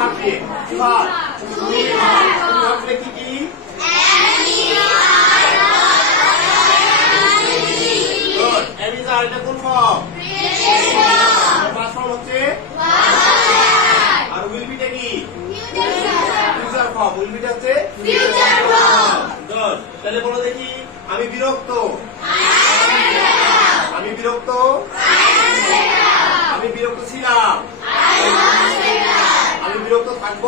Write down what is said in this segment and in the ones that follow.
থাকে। বিভাগ বিভাগ বিভাগ কি কি গুড এটা কোন ফর্ম ফার্স্ট ফর্ম হচ্ছে? আর উইল বিটা কি? Future form. উইল বিটা হচ্ছে গুড তাহলে বলো দেখি আমি বিরক্ত। আমি বিরক্ত? আমি বিরক্ত ছিলাম। থাকব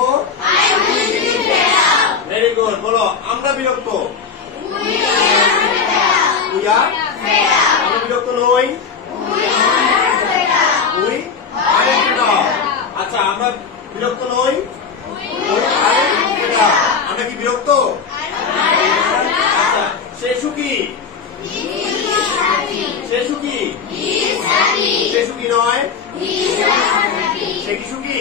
ভেরি গুড বলো, আমরা বিরক্ত? We আমি বিরক্ত নই? আচ্ছা আমরা বিরক্ত নই? আমরা কি বিরক্ত? আচ্ছা সে সুখী সে সুখী সে সুখী নয়? সে কি? সুখী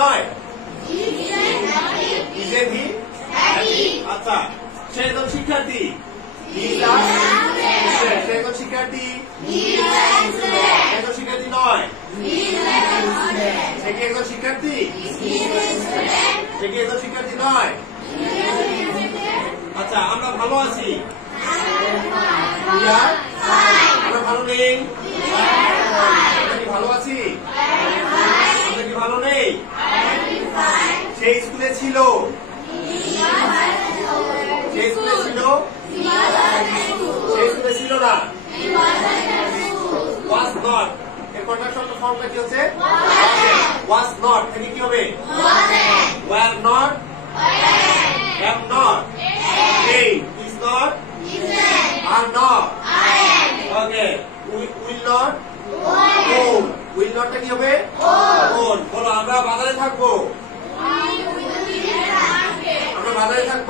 নয় আচ্ছা সে একজন শিক্ষার্থী. সে একজন শিক্ষার্থী? একজন শিক্ষার্থী নয়? সে কি একজন শিক্ষার্থী? সে কি একজন শিক্ষার্থী নয়? আচ্ছা আমরা ভালো আছি? আমরা ভালো নেই? ভালো আছি? আমরা কি ভালো নেই? ছিল? ছিল সেই ছিল না? ওয়াজ নট এর ফর্মটা কি হচ্ছে? ওয়াজ নট কি হবে? ওয়ার নট নট এই is not are not okay will not will নটটা কি হবে? বলো, আমরা বাজারে থাকব আমরা বাজারে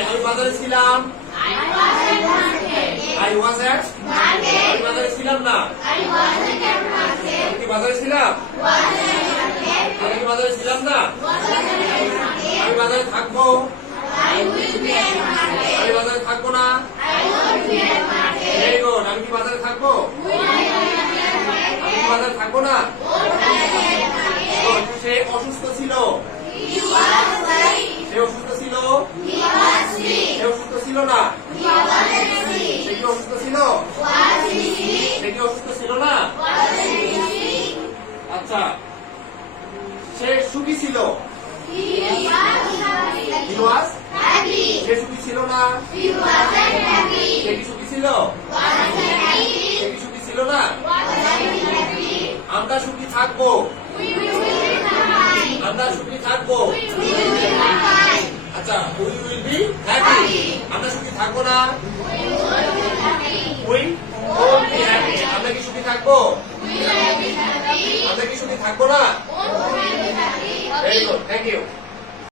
আমি বাজারে ছিলাম। আই ওয়াজ এট আমি বাজারে ছিলাম না। আমি বাজারে ছিলাম? আমি কি বাজারে ছিলাম না? আমি বাজারে থাকব। আমি বাজারে থাকব না। আমি কি বাজারে থাকব? আমি বাজারে থাকব না. সে অসুস্থ ছিল। সে অসুস্থ ছিল। ছিল না? সে কি অসুস্থ ছিল? সে কি অসুস্থ ছিল না? আচ্ছা সে সুখী ছিল? সে সুখী ছিল না? সে কি সুখী ছিল? সে কি সুখী ছিল না? আমরা সুখী থাকব। আমরা সুখী থাকব। আচ্ছা উই উইল বি হ্যাপি আমরা সুখী থাকব না? উই ওন্ট বি হ্যাপি আমরা কি সুখী থাকব? আমরা কি সুখী থাকব না? Very good thank you